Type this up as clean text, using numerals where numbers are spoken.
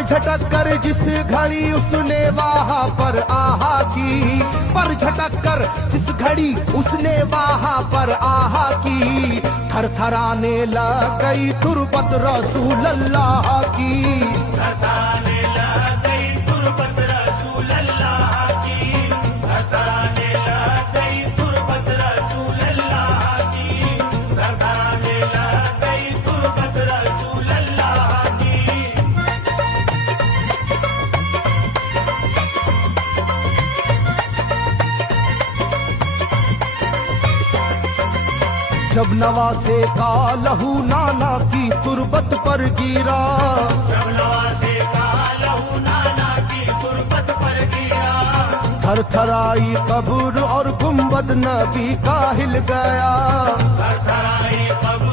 पर झटक कर जिस घड़ी उसने वहां पर आहा की, पर झटक कर जिस घड़ी उसने वहां पर आहा की, थरथराने लग गई तुरबत रसूल अल्लाह की, थरथराने लग गई तुरबत रसूल अल्लाह की, थरथराने लग गई तुरबत रसूल अल्लाह की, थरथराने लग गई तुरबत रसूल अल्लाह की। जब नवासे का लहू नाना की तुरबत पर गिरा, जब नवासे का लहू नाना की तुरबत पर गिरा, थरथराई कब्र और गुंबद नबी का हिल गया, थरथराई कब्र